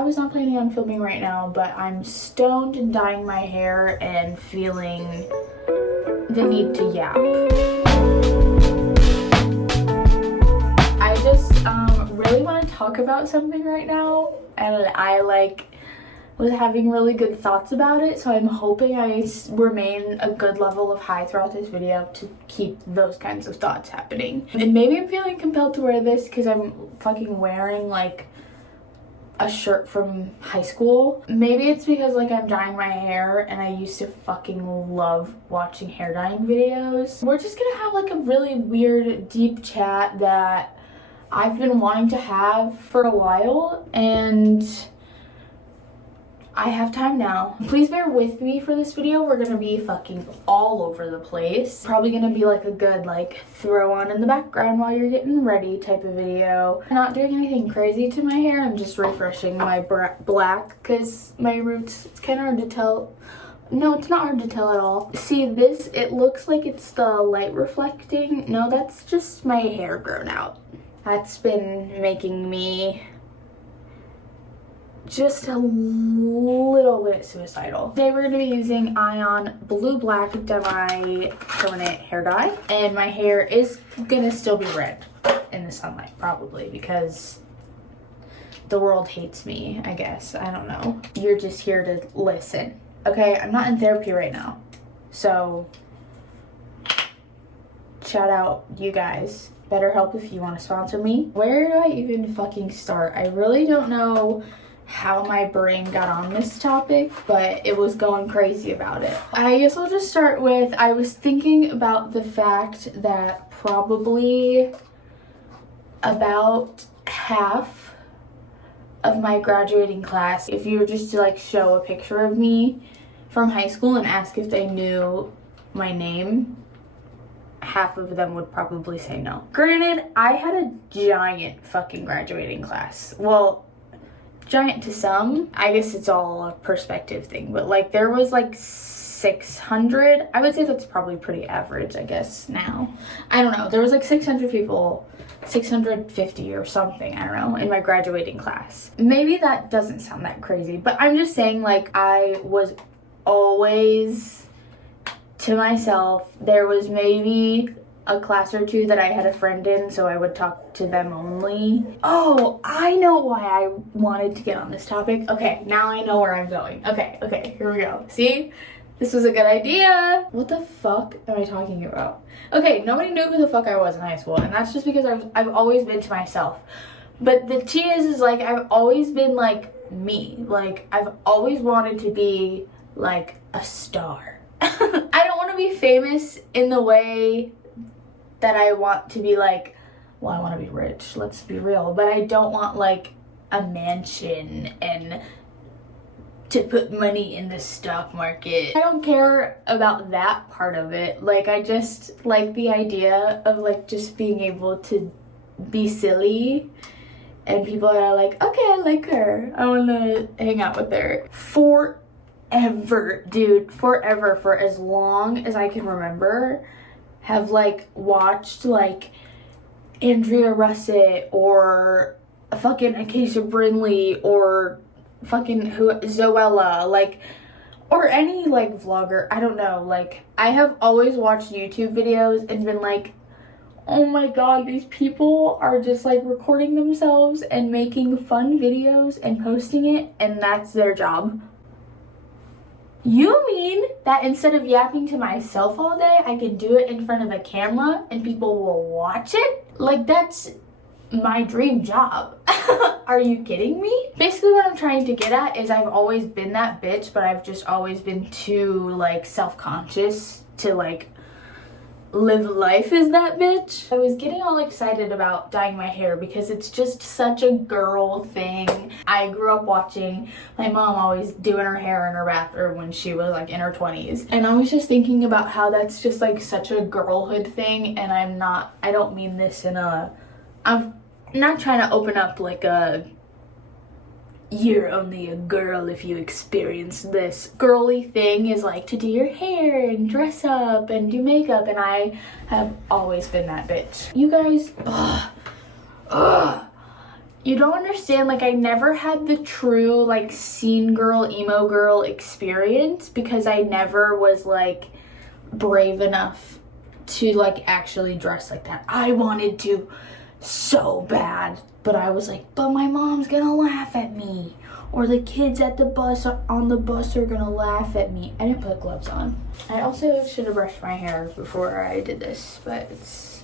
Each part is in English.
I was not planning on filming right now, but I'm stoned and dyeing my hair and feeling the need to yap. I just really want to talk about something right now, and I was having really good thoughts about it, so I'm hoping I remain a good level of high throughout this video to keep those kinds of thoughts happening. And maybe I'm feeling compelled to wear this because I'm fucking wearing like a shirt from high school. Maybe it's because like I'm dyeing my hair and I used to fucking love watching hair dyeing videos. We're just gonna have like a really weird deep chat that I've been wanting to have for a while, and I have time now. Please bear with me for this video. We're gonna be fucking all over the place. Probably gonna be like a good like throw on in the background while you're getting ready type of video. I'm not doing anything crazy to my hair. I'm just refreshing my black because my roots, it's kind of hard to tell. No, it's not hard to tell at all. See this, it looks like it's the light reflecting. No, that's just my hair grown out. That's been making me just a little bit suicidal. Today we're going to be using Ion Blue Black Demi Permanent Hair Dye, and my hair is going to still be red in the sunlight probably because the world hates me, I guess. I don't know. You're just here to listen, okay? I'm not in therapy right now, so shout out you guys. BetterHelp if you want to sponsor me. Where do I even fucking start? I really don't know how my brain got on this topic, but it was going crazy about it. I guess I'll just start with, I was thinking about the fact that probably about half of my graduating class, if you were just to like show a picture of me from high school and ask if they knew my name, half of them would probably say no. Granted, I had a giant fucking graduating class. Well, giant to some. I guess it's all a perspective thing, but like there was like 600. I would say that's probably pretty average, I guess, now. I don't know. There was like 600 people, 650 or something, I don't know, in my graduating class. Maybe that doesn't sound that crazy, but I'm just saying like I was always to myself. There was maybe a class or two that I had a friend in, so I would talk to them only. Oh, I know why I wanted to get on this topic. Okay, now I know where I'm going. Okay, here we go. See? This was a good idea. What the fuck am I talking about? Okay, nobody knew who the fuck I was in high school, and that's just because I've always been to myself. But the tea is like I've always been like me. Like I've always wanted to be like a star. I don't want to be famous in the way that I want to be like, well, I want to be rich, let's be real, but I don't want like a mansion and to put money in the stock market. I don't care about that part of it. Like I just like the idea of like just being able to be silly and people are like, okay, I like her, I want to hang out with her. Forever, dude, forever, for as long as I can remember, have like watched like Andrea Russett or fucking Acacia Brindley or fucking Zoella, like, or any like vlogger. I don't know, like I have always watched YouTube videos and been like, oh my god, these people are just like recording themselves and making fun videos and posting it, and that's their job. You mean that instead of yapping to myself all day, I could do it in front of a camera and people will watch it? Like, that's my dream job. Are you kidding me? Basically what I'm trying to get at is I've always been that bitch, but I've just always been too like self-conscious to like live life as that bitch. I was getting all excited about dyeing my hair because it's just such a girl thing. I grew up watching my mom always doing her hair in her bathroom when she was like in her 20s. And I was just thinking about how that's just like such a girlhood thing, and I don't mean this in a, I'm not trying to open up like a you're only a girl if you experience this girly thing is like to do your hair and dress up and do makeup, and I have always been that bitch. You guys, You don't understand, like, I never had the true, like, scene girl, emo girl experience because I never was, like, brave enough to, like, actually dress like that. I wanted to so bad, but I was like, but my mom's gonna laugh at me, or the kids at the bus on the bus are gonna laugh at me. I didn't put gloves on. I also should have brushed my hair before I did this, but it's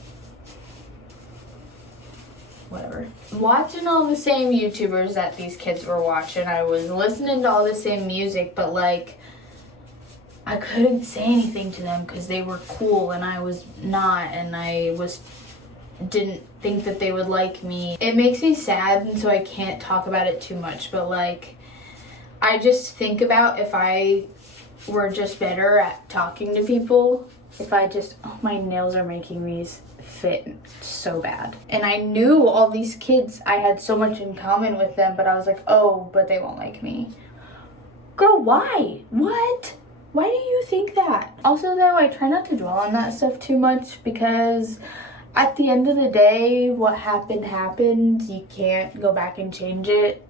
whatever. Watching all the same YouTubers that these kids were watching, I was listening to all the same music, but like I couldn't say anything to them because they were cool and I was not, and didn't think that they would like me. It makes me sad, and so I can't talk about it too much, but like I just think about if I were just better at talking to people, if I just, oh, my nails are making these fit so bad. And I knew all these kids, I had so much in common with them, but I was like, oh, but they won't like me. Girl, why? What? Why do you think that? Also though, I try not to dwell on that stuff too much because at the end of the day, what happened happened. You can't go back and change it.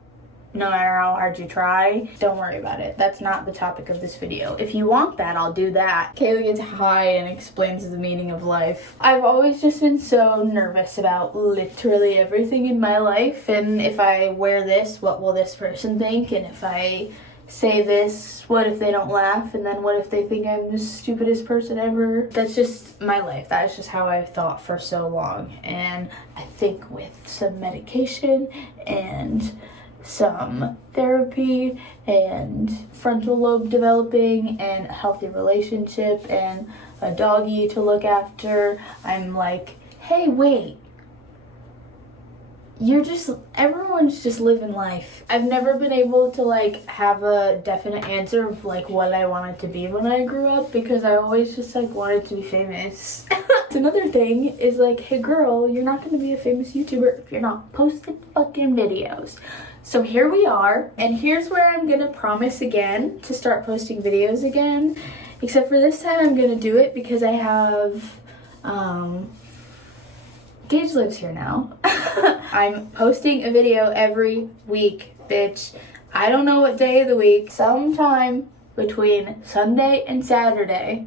No matter how hard you try, don't worry about it. That's not the topic of this video. If you want that, I'll do that. Kayla gets high and explains the meaning of life. I've always just been so nervous about literally everything in my life. And if I wear this, what will this person think? And if I say this, what if they don't laugh? And then what if they think I'm the stupidest person ever? That's just my life. That is just how I've thought for so long. And I think with some medication and some therapy and frontal lobe developing and a healthy relationship and a doggy to look after, I'm like, hey, wait, everyone's just living life. I've never been able to like have a definite answer of like what I wanted to be when I grew up because I always just like wanted to be famous. Another thing is like, hey girl, you're not gonna be a famous YouTuber if you're not posting fucking videos. So here we are, and here's where I'm gonna promise again to start posting videos again, except for this time I'm gonna do it because I have, Gage lives here now. I'm posting a video every week, bitch. I don't know what day of the week, sometime between Sunday and Saturday,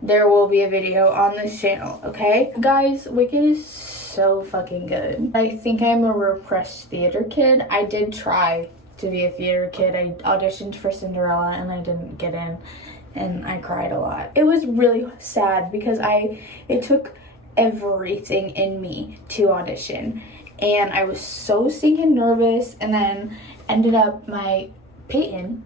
there will be a video on this channel, okay? Guys, Wicked is so fucking good. I think I'm a repressed theater kid. I did try to be a theater kid. I auditioned for Cinderella and I didn't get in, and I cried a lot. It was really sad because it took everything in me to audition, and I was so stinking nervous, and then ended up my Peyton,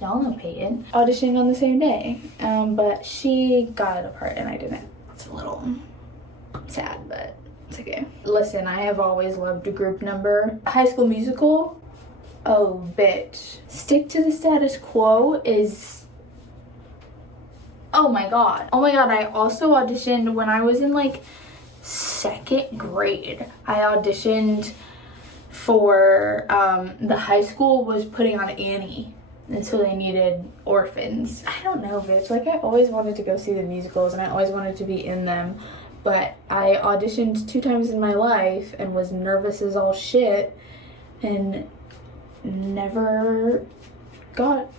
y'all know Peyton, auditioning on the same day, but she got a part and I didn't. It's a little sad, but it's okay. Listen, I have always loved a group number. High School Musical, oh bitch. Stick to the Status Quo is, oh my god. Oh my god, I also auditioned when I was in like 2nd grade. I auditioned for, the high school was putting on Annie, and so they needed orphans. I don't know, bitch. Like, I always wanted to go see the musicals and I always wanted to be in them, but I auditioned 2 times in my life and was nervous as all shit and never got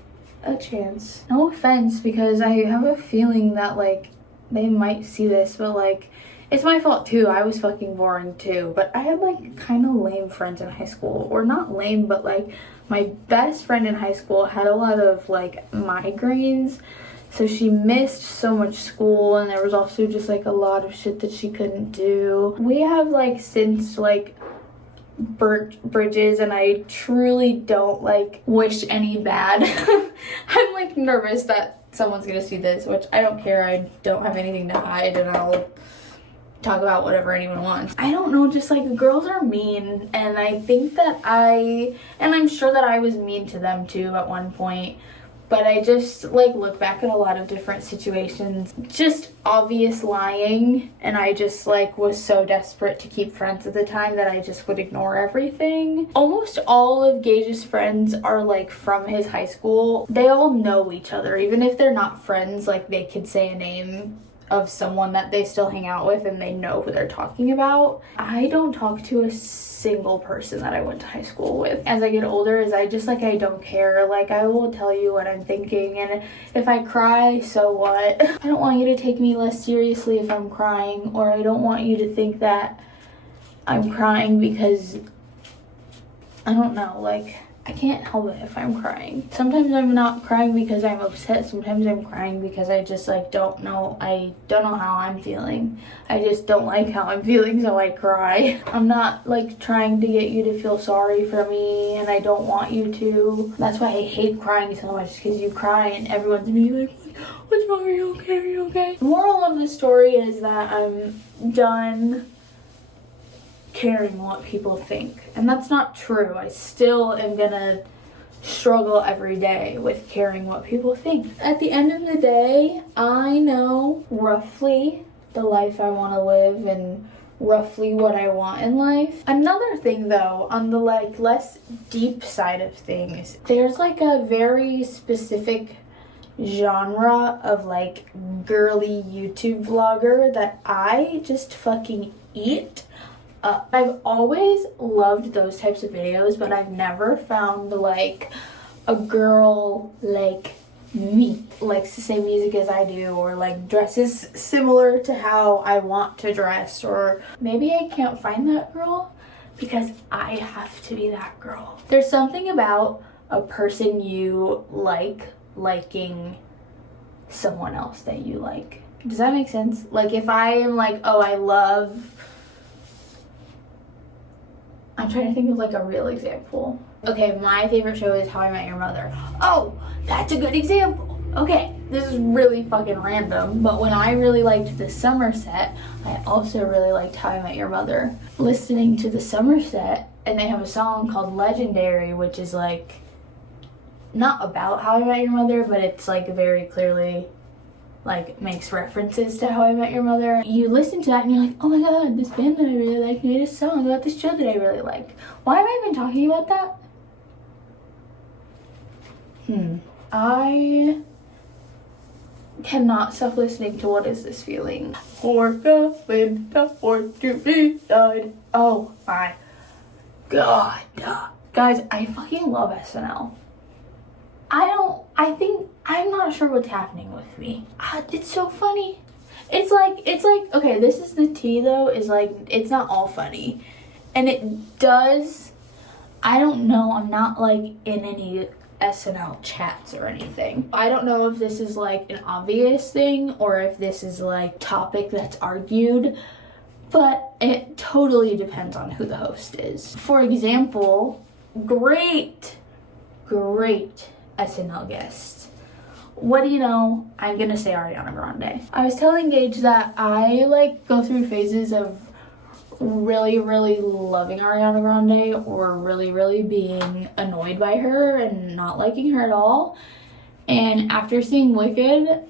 a chance. No offense, because I have a feeling that like they might see this, but like it's my fault too. I was fucking boring too, but I had like kind of lame friends in high school, or not lame, but like my best friend in high school had a lot of like migraines, so she missed so much school, and there was also just like a lot of shit that she couldn't do. We have like since like burnt bridges, and I truly don't like wish any bad. I'm like nervous that someone's gonna see this, which I don't care. I don't have anything to hide, and I'll talk about whatever anyone wants. I don't know, just like girls are mean, and I think that I'm sure that I was mean to them too at one point, but I just like look back at a lot of different situations, just obvious lying, and I just like was so desperate to keep friends at the time that I just would ignore everything. Almost all of Gage's friends are like from his high school. They all know each other, even if they're not friends. Like they could say a name of someone that they still hang out with and they know who they're talking about. I don't talk to a single person that I went to high school with. As I get older, I don't care. Like, I will tell you what I'm thinking, and if I cry, so what? I don't want you to take me less seriously if I'm crying, or I don't want you to think that I'm crying because, I don't know, like, I can't help it if I'm crying. Sometimes I'm not crying because I'm upset. Sometimes I'm crying because I just like don't know how I'm feeling. I just don't like how I'm feeling, so I cry. I'm not like trying to get you to feel sorry for me, and I don't want you to. That's why I hate crying so much, because you cry and everyone's gonna be like, what's wrong? Are you okay? Are you okay? The moral of the story is that I'm done caring what people think, and that's not true. I still am gonna struggle every day with caring what people think. At the end of the day, I know roughly the life I want to live and roughly what I want in life. Another thing though, on the like less deep side of things, there's like a very specific genre of like girly YouTube vlogger that I just fucking eat. I've always loved those types of videos, but I've never found like a girl like me likes the same music as I do, or like dresses similar to how I want to dress, or maybe I can't find that girl because I have to be that girl. There's something about a person you like liking someone else that you like. Does that make sense? Like, if I am like, oh, I'm trying to think of like a real example. Okay, my favorite show is How I Met Your Mother. Oh, that's a good example. Okay, this is really fucking random, but when I really liked the Somerset, I also really liked How I Met Your Mother. Listening to the Somerset, and they have a song called Legendary, which is like not about How I Met Your Mother, but it's like very clearly like makes references to How I Met Your Mother. You listen to that and you're like, oh my god, this band that I really like made a song about this show that I really like. Why am I even talking about that? I cannot stop listening to What Is This Feeling? Orca, Linda, Fortune died. Oh my god. Guys, I fucking love SNL. I'm not sure what's happening with me. It's so funny. It's like, okay, this is the tea though, is like, it's not all funny. And it does, I don't know, I'm not like in any SNL chats or anything. I don't know if this is like an obvious thing or if this is like topic that's argued, but it totally depends on who the host is. For example, great SNL guest. What do you know? I'm gonna say Ariana Grande. I was telling Gage that I like go through phases of really loving Ariana Grande or really being annoyed by her and not liking her at all. And after seeing Wicked,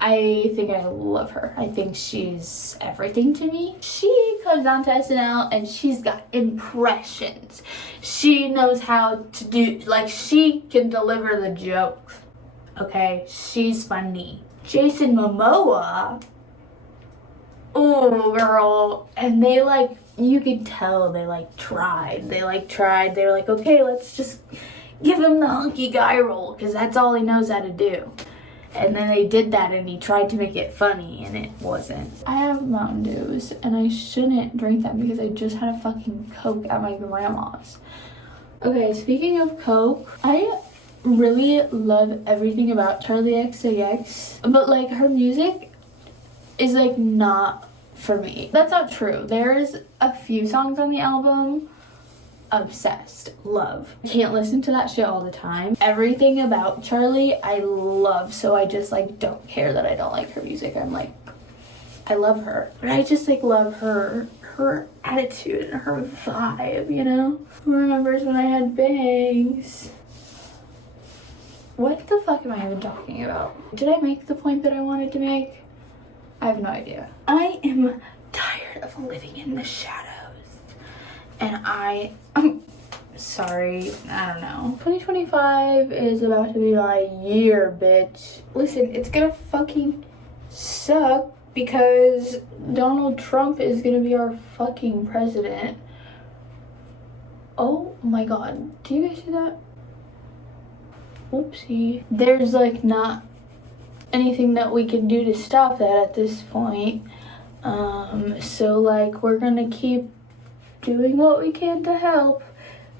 I think I love her. I think she's everything to me. She comes on to SNL and she's got impressions. She knows how to do, like, she can deliver the jokes. Okay, she's funny. Jason Momoa, oh girl, and they like, you could tell they like tried. They were like, okay, let's just give him the hunky guy role because that's all he knows how to do. And then they did that and he tried to make it funny and it wasn't. I have Mountain Dews and I shouldn't drink them because I just had a fucking Coke at my grandma's. Okay, speaking of Coke, I really love everything about Charlie XCX, but like her music is like not for me. That's not true. There's a few songs on the album. Obsessed, love. Can't listen to that shit all the time. Everything about Charlie I love, so I just like don't care that I don't like her music. I'm like, I love her, but I just like love her attitude and her vibe, you know? Who remembers when I had bangs? What the fuck am I even talking about? Did I make the point that I wanted to make? I have no idea. I am tired of living in the shadows. And I'm sorry, I don't know. 2025 is about to be my year, bitch. Listen, it's gonna fucking suck because Donald Trump is gonna be our fucking president. Oh my god, do you guys see that? Oopsie. There's like not anything that we can do to stop that at this point. So like we're gonna keep doing what we can to help,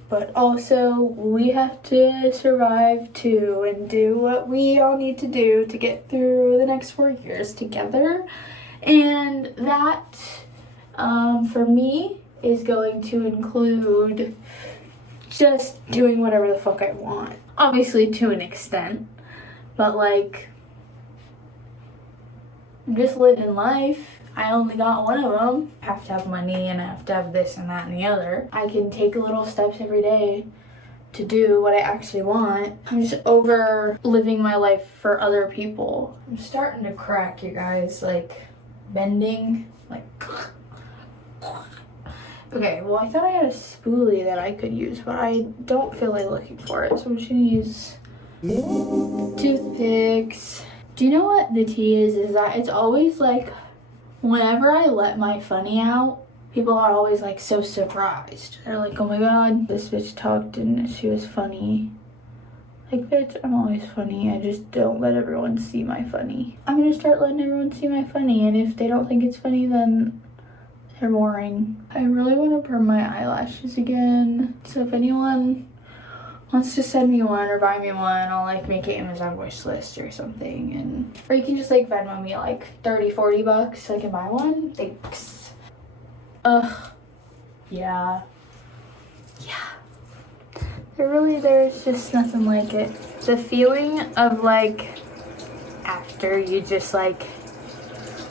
but also we have to survive too and do what we all need to do to get through the next 4 years together. And that, for me, is going to include just doing whatever the fuck I want. Obviously to an extent, but like, I'm just living life. I only got one of them. I have to have money and I have to have this and that and the other. I can take little steps every day to do what I actually want. I'm just over living my life for other people. I'm starting to crack, you guys, like bending, like. Okay, well I thought I had a spoolie that I could use, but I don't feel like looking for it, so I'm just gonna use toothpicks. Do you know what the tea is? Is that it's always like, whenever I let my funny out, people are always like so surprised. They're like, oh my god, this bitch talked and she was funny. Like, bitch, I'm always funny. I just don't let everyone see my funny. I'm gonna start letting everyone see my funny, and if they don't think it's funny, then they're boring. I really want to perm my eyelashes again. So if anyone wants to send me one or buy me one, I'll like make an Amazon wish list or something, and or you can just like Venmo me like 30-40 bucks so I can buy one. Thanks. Yeah, there's just nothing like it. The feeling of like after you just like,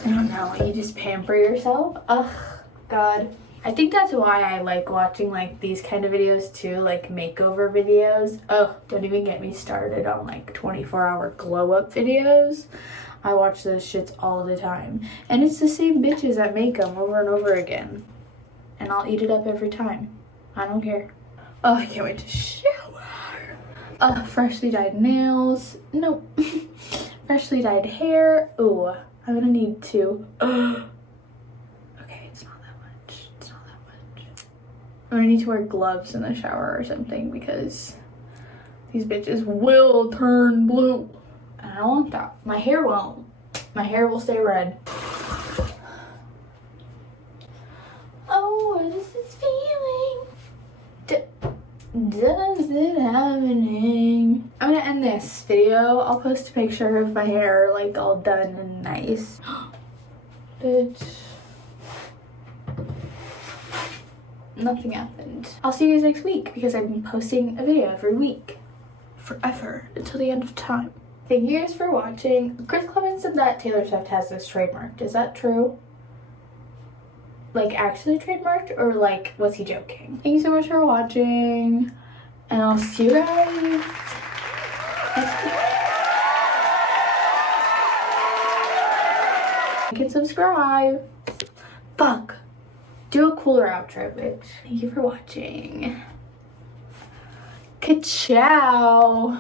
I don't know, you just pamper yourself. God, I think that's why I like watching like these kind of videos too, like makeover videos. Oh, don't even get me started on like 24-hour glow up videos. I watch those shits all the time. And it's the same bitches that make them over and over again. And I'll eat it up every time. I don't care. Oh, I can't wait to shower. Freshly dyed nails. Nope. Freshly dyed hair. Ooh, I'm gonna need to. Okay, it's not that much. It's not that much. I'm gonna need to wear gloves in the shower or something because these bitches will turn blue. And I don't want that. My hair won't. My hair will stay red. Oh, what is this feeling? Does it have a name? I'm gonna end this video. I'll post a picture of my hair like all done and nice. Bitch. Nothing happened. I'll see you guys next week because I've been posting a video every week. Forever. Until the end of time. Thank you guys for watching. Chris Clemens said that Taylor Swift has this trademarked. Is that true? Like actually trademarked, or like was he joking? Thank you so much for watching, and I'll see you guys next week. You can subscribe. Fuck. Do a cooler outro, bitch. Thank you for watching. Ka-chow.